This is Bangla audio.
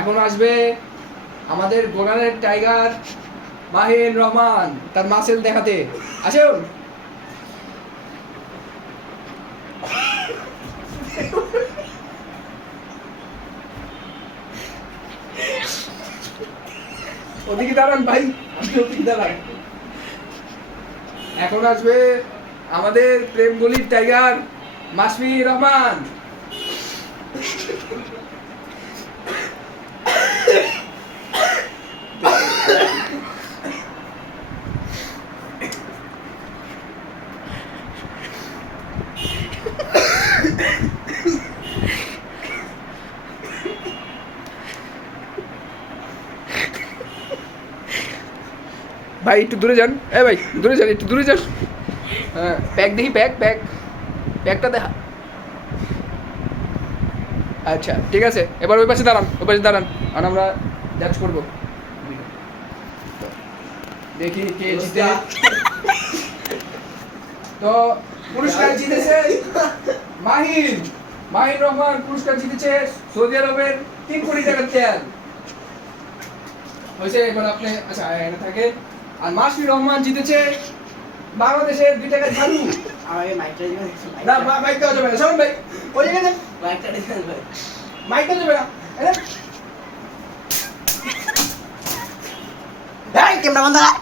এখন আসবে আমাদের গোনারের টাইগার মাহিন রহমান তার মাসেল দেখাতে। আসুন। ওদিকে দাঁড়ান ভাই, আপনি ওদিকে দাঁড়ান। এখন আসবে আমাদের প্রেমগলির টাইগার মাসফি রহমান। ভাই একটু দূরে যান, ভাই দূরে যান, একটু দূরে যান। হ্যাঁ, প্যাক দেখি, প্যাকটা দেখা। আচ্ছা ঠিক আছে, এবার ওই পাশে দাঁড়ান, আর আমরা জাজ করবো। দেখি কে জিতে। তো পুরস্কার জিতেছে মাহিন রহমান। পুরস্কার জিতেছে সৌদি আরবের 3 কোটি টাকার তেল হয়েছে। এবার আপনি আচ্ছা এখানে থাকে। আর মাসফি রহমান জিতেছে বাংলাদেশের 2 টাকার ঝাড়ু। আমাকে মাইকটা দিবেন? না মাইক দেওয়া যাবে না, শোন ভাই ওই জায়গায় মাইকটা দিবেন ভাই? মাইকটা যাবে না। এই ক্যামেরা বন্ধ কর।